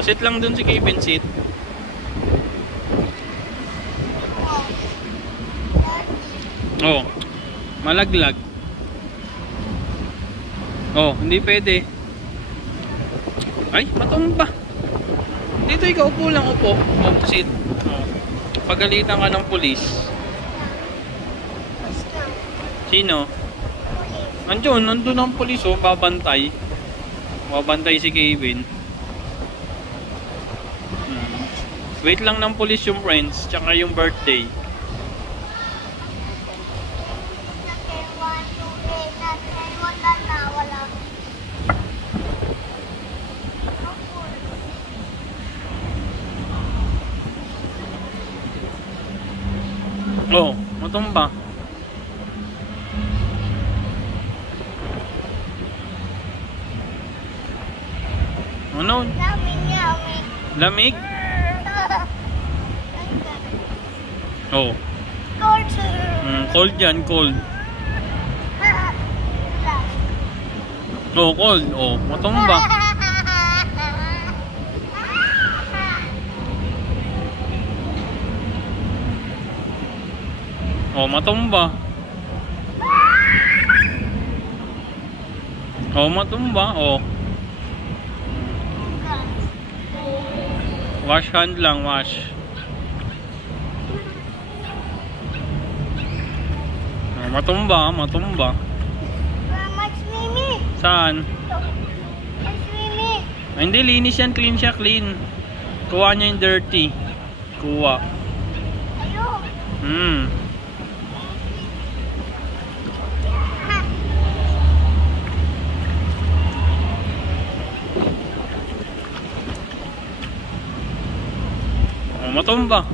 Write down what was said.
Sit lang dun si Kevin, sit. Oh, malaglag. Oh, hindi pwede. Ay, matumba. Dito ikaw, upo lang, upo. Oh, sit. Oh. Pagalitan ka ng pulis. Sino? Nandun ang pulis, oh, babantay. Babantay si Kevin. Wait lang ng pulis yung friends, tsaka yung birthday. Oh, matumba. Ano? Lamig? Oh. Cold yan, cold. Oh, cold. Oh, matumba. Oh, matumba. Oh, matumba. Oh. Wash hand lang, wash. Oh, matumba, matumba. Saan? Ay, hindi, linis yan. Clean siya, clean. Kuha niya yung dirty. Kuha. Oh, matumba.